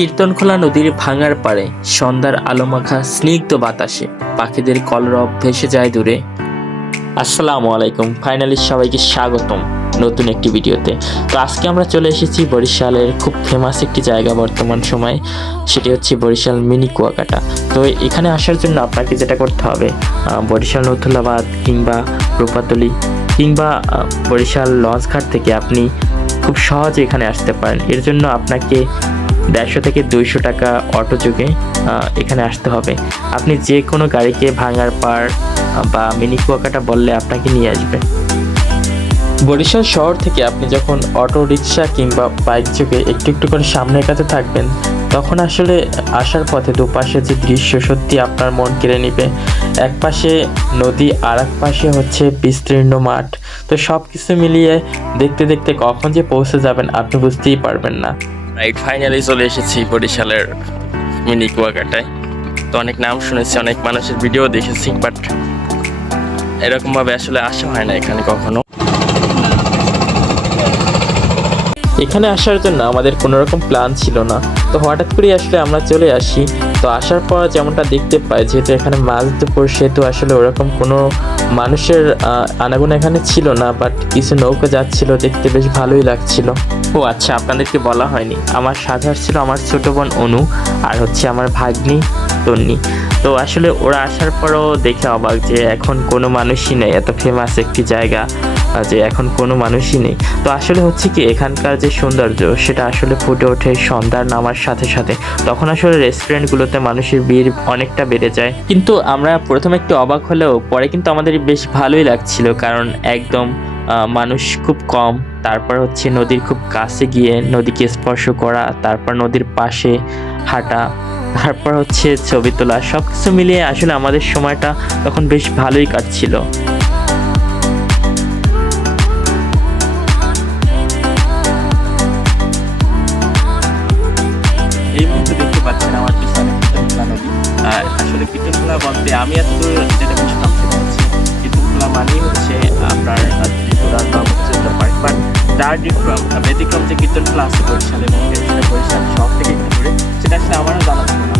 কীর্তনখোলা নদীর ভাঙার পাড়ে সন্ধ্যার আলোমাখা স্নিগ্ধ বাতাসে পাখিদের কলরব ভেসে যায় দূরে। আসসালামু আলাইকুম, ফাইনালি সবাইকে স্বাগতম নতুন একটি ভিডিওতে। তো আজকে আমরা চলে এসেছি বরিশালের খুব ফেমাস একটি জায়গা বর্তমান সময়ে, সেটি হচ্ছে বরিশাল মিনি কুয়াকাটা। তো এখানে আসার জন্য আপনাকে যেটা করতে হবে, বরিশাল নথুল্লাবাদ কিংবা রূপাতলি কিংবা বরিশাল লঞ্চঘাট থেকে আপনি খুব সহজে এখানে আসতে পারেন। এর জন্য আপনাকে 150 থেকে 200 টাকা অটো যোগে এখানে আসতে হবে। আপনি যে কোনো গাড়িকে ভাঙার পাড় বা মিনি কুয়াকাটা বললে আপনাকে নিয়ে আসবে। বরিশাল শহর থেকে আপনি যখন অটো রিক্সা কিংবা বাইক যোগে একটু একটু করে সামনে এগাতে থাকবেন, তখন আসলে আসার পথে দুপাশে যে দৃশ্য সত্যি আপনার মন কেড়ে নেবে। এক পাশে নদী আর এক পাশে হচ্ছে বিস্তীর্ণ মাঠ। তো সব কিছু মিলিয়ে দেখতে দেখতে কখন যে পৌঁছে যাবেন আপনি বুঝতেই পারবেন না। রাইট, ফাইনালি চলে এসেছি বরিশালের মিনি কুয়াকাটায়। তো অনেক নাম শুনেছি, অনেক মানুষের ভিডিও দেখেছি, বাট এরকমভাবে আসলে আসা হয় না এখানে কখনো। এখানে আসার জন্য আমাদের কোনো রকম প্ল্যান ছিল না, তো হঠাৎ করে আসলে আমরা চলে আসি। তো আসার পর যেমনটা দেখতে পাই, যেহেতু এখানে মাছ দুপুর, সেহেতু আসলে ওরকম কোনো মানুষের আনাগোনা এখানে ছিল না, বাট কিছু নৌকা যাচ্ছিল, দেখতে বেশ ভালোই লাগছিল। ও আচ্ছা, আপনাদেরকে বলা হয়নি, আমার সাথে আসছিল আমার ছোট বোন অনু আর হচ্ছে আমার ভাগ্নি তন্নি। তো আসলে ওরা আসার পরও দেখে অবাক যে এখন কোনো মানুষই নেই, এত ফেমাস একটি জায়গা যে এখন কোনো মানুষই নেই। তো আসলে হচ্ছে কি, এখানকার যে সৌন্দর্য সেটা আসলে ফুটে ওঠে সন্ধ্যার নামার সাথে সাথে। তখন আসলে রেস্টুরেন্টগুলোতে মানুষের ভিড় অনেকটা বেড়ে যায়। কিন্তু আমরা প্রথমে একটু অবাক হলেও পরে কিন্তু আমাদের বেশ ভালোই লাগছিল, কারণ একদম মানুষ খুব কম। তারপর হচ্ছে নদীর খুব কাছে গিয়ে নদীকে স্পর্শ করা, তারপর নদীর পাশে হাঁটা, তারপর হচ্ছে ছবি তোলা, সব কিছু মিলিয়ে আসলে আমাদের সময়টা তখন বেশ ভালোই কাটছিল। এই মুহূর্তে দেখতে পাচ্ছেন আমার পিছনে কীর্তনখোলা নদী। আসলে কীর্তনখোলা বলতে আমি এতদূর যেটা বুঝতাম সেটা হচ্ছে কীর্তনখোলা মানেই হচ্ছে আপনার ত্রিপুরা বা মুক্তিযোদ্ধা পার্ক, বাট তার ব্যতিক্রম যে কীর্তনখোলা আছে বরিশাল এবং সেটা বরিশাল শহর থেকে একটু দূরে, সেটা আসলে আমারও জানা ছিল না।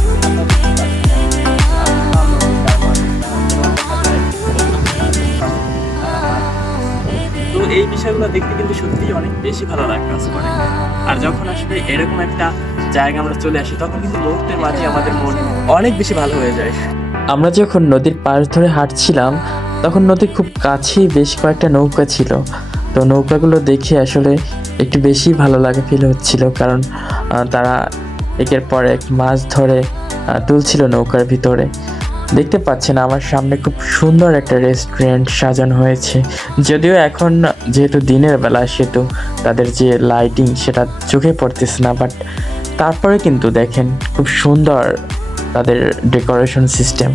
তো এই বিষয়গুলো দেখতে কিন্তু সত্যিই অনেক বেশি ভালো লাগে কাজ করে। আর যখন আসলে এরকম একটা জায়গা আমরা চলে আসি, তখন কিন্তু মুহূর্তের মাঝে আমাদের মন অনেক বেশি ভালো হয়ে যায়। আমরা যখন নদীর পাশ ধরে হাঁটছিলাম, তখন নদীর খুব কাছেই বেশ কয়েকটা নৌকা ছিল। তো নৌকাগুলো দেখে আসলে একটু বেশি ভালো লাগে ফিল হচ্ছিল, কারণ তারা একের পর এক মাছ ধরে তুলছিল নৌকার ভিতরে। দেখতে পাচ্ছেন আমার সামনে খুব সুন্দর একটা রেস্টুরেন্ট সাজানো হয়েছে। যদিও এখন যেহেতু দিনের বেলা, সেহেতু তাদের যে লাইটিং সেটা চোখে পড়তেছে না, বাট তারপরে কিন্তু দেখেন খুব সুন্দর তাদের ডেকোরেশন সিস্টেম।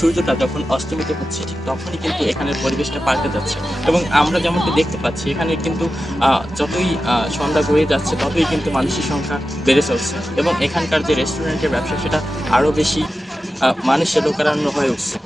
সূর্যটা যখন অস্তমিত হচ্ছে, ঠিক তখনই কিন্তু এখানের পরিবেশটা পাল্টে যাচ্ছে। এবং আমরা যেমনটি দেখতে পাচ্ছি, এখানে কিন্তু যতই সন্ধ্যা গড়িয়ে যাচ্ছে, ততই কিন্তু মানুষের সংখ্যা বেড়ে চলছে এবং এখানকার যে রেস্টুরেন্টের ব্যবসা সেটা আরও বেশি মানুষের লোকারণ্য হয়ে উঠছে।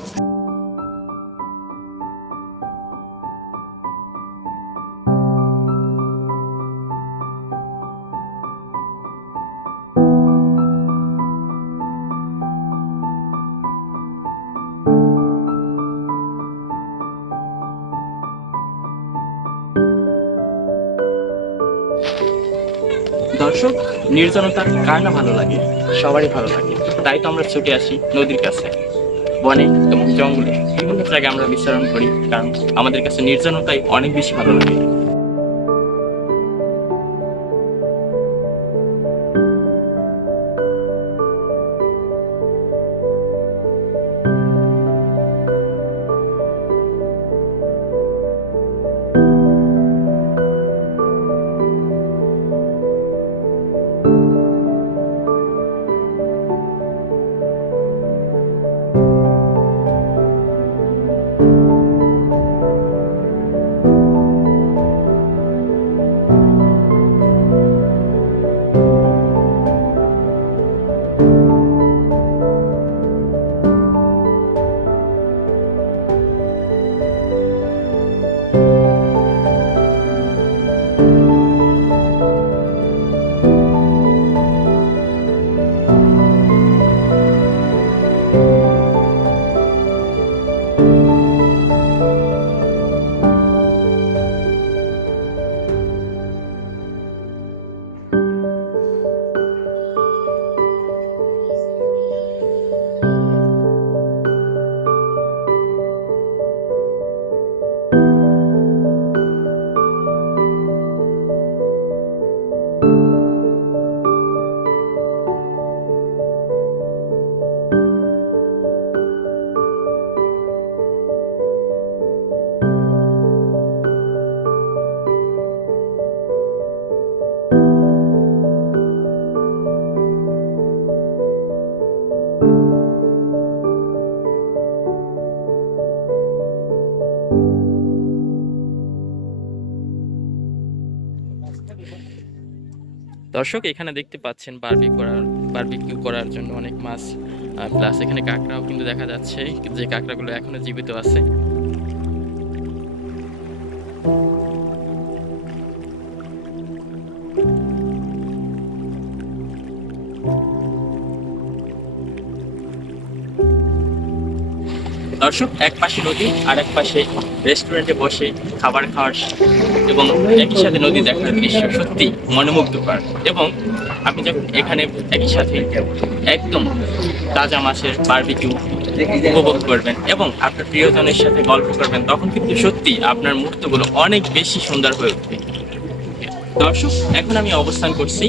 দর্শক, নির্জনতা কার না ভালো লাগে? সবারই ভালো লাগে। তাই তো আমরা ছুটে আসি নদীর কাছে, বনে এবং জঙ্গলে, বিভিন্ন জায়গায় আমরা বিচরণ করি, কারণ আমাদের কাছে নির্জনতাই অনেক বেশি ভালো লাগে। দর্শক এখানে দেখতে পাচ্ছেন বারবিকিউ করার জন্য অনেক মাছ, প্লাস এখানে কাঁকড়াও কিন্তু দেখা যাচ্ছে, যে কাঁকড়াগুলো এখনো জীবিত আছে। দর্শক এক পাশে নদী আর এক পাশে রেস্টুরেন্টে বসে খাবার খাওয়ার এবং একই সাথে নদী দেখার দৃশ্য সত্যি মনোমুগ্ধকর। এবং আপনি যখন এখানে একই সাথে একদম তাজা মাছের বারবিকিউ উপভোগ করবেন এবং আপনার প্রিয়জনের সাথে গল্প করবেন, তখন কিন্তু সত্যি আপনার মুহূর্তগুলো অনেক বেশি সুন্দর হয়ে উঠবে। দর্শক এখন আমি অবস্থান করছি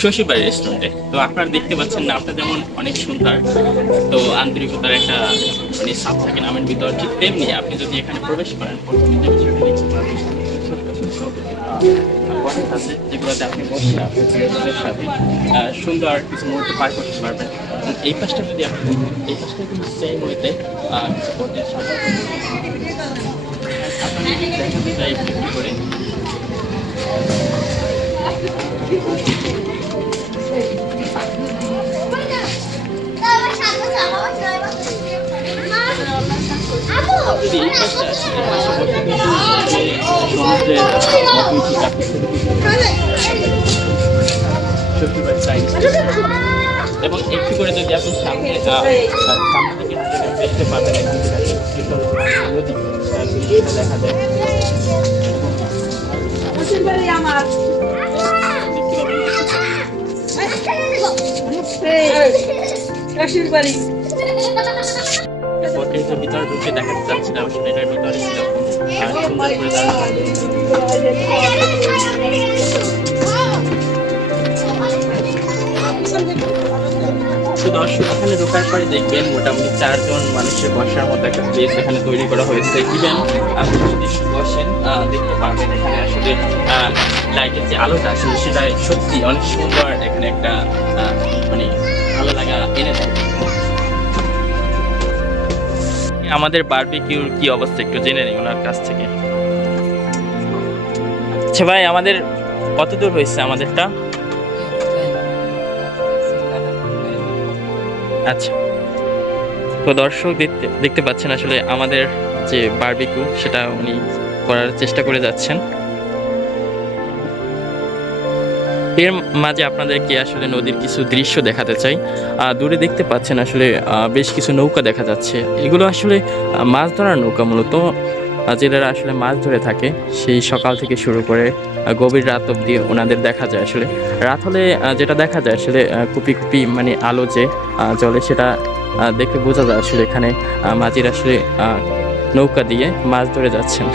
শ্বশুরবাড়ি রেস্টুরেন্টে। তো আপনারা দেখতে পাচ্ছেন নামটা যেমন অনেক সুন্দর, তো আন্তরিকতার একটা মানে সাপ থাকে নামের ভিতর, ঠিক তেমনি আপনি যদি এখানে প্রবেশ করেন যেগুলোতে আপনি বসে আপনার প্রিয়জনের সাথে সুন্দর কিছু মুহূর্ত পার করতে পারবেন। এই পাশটা যদি আপনি এই পাশটা কিন্তু সেম হইতে দেখাতে চাই একটু করে। এবং একটু করে যদি আপনি সামনে থেকে দেখতে পাবেন নদী দেখা যায়। ভিতরে ঢুকে দেখাতে চাচ্ছিলাম আসলে এটার ভিতরে সুন্দর করে দর্শক এখানে ঢোকার পরে দেখবেন মোটামুটি 4 জন মানুষের বসার মতো একটা প্লেস এখানে তৈরি করা হয়েছে। ইভেন আপনি যদি বসেন দেখতে পাবেন এখানে আসলে লাইটের যে আলোটা আসলে সেটা সত্যি অনেক সুন্দর, এখানে একটা মানে ভালো লাগা এনে দেয়। আমাদের বারবিকিউর কি অবস্থা একটু জেনে নিই ওনার কাছ থেকে। আচ্ছা ভাই, আমাদের কত দূর হয়েছে আমাদেরটা? আচ্ছা, তো দর্শক দেখতে পাচ্ছেন আসলে আমাদের যে বারবিকিউ সেটা উনি করার চেষ্টা করে যাচ্ছেন। এর মাঝে আপনাদেরকে আসলে নদীর কিছু দৃশ্য দেখাতে চাই। দূরে দেখতে পাচ্ছেন আসলে বেশ কিছু নৌকা দেখা যাচ্ছে। এগুলো আসলে মাছ ধরার নৌকা, মূলত জেলেরা আসলে মাছ ধরে থাকে সেই সকাল থেকে শুরু করে গভীর রাত অবধি ওনাদের দেখা যায়। আসলে রাত হলে যেটা দেখা যায় আসলে কুপি কুপি মানে আলো যে জলে, সেটা দেখে বোঝা যায় আসলে এখানে মাঝিরা আসলে নৌকা দিয়ে মাছ ধরে যাচ্ছেন।